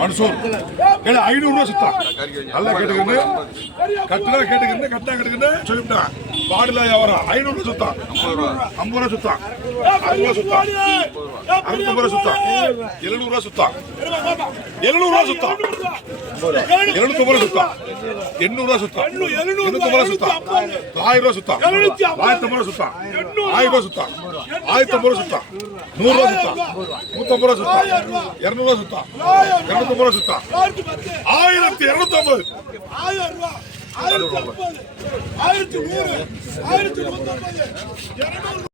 மன்சூர் 500 ரூபா சுத்தம். நல்லா கேட்டுக்கிட்டு கட்டினா கேட்டுக்கிட்டு சொல்லிவிட்டேன். பாடல வியாபாரம் 500 ரூபா சுத்தம், 50 ரூபா சுத்தம், 60 ரூபா சுத்தம், 65 ரூபா சுத்தம், 700 ரூபா சுத்தம், 700 ரூபா சுத்தம், 790 ரூபா சுத்தம், 800 ரூபா சுத்தம், 890 ரூபா சுத்தம், 1000 ரூபா சுத்தம், 1050 ரூபா சுத்தம், 1000 ரூபா சுத்தம், 1050 ரூபா சுத்தம், 100 ரூபா சுத்தம், 150 ரூபா சுத்தம், 200 ரூபா சுத்தம், 250 ரூபா சுத்தம், 1250, 1000 ரூபா, 1050, 1100, 1150, 200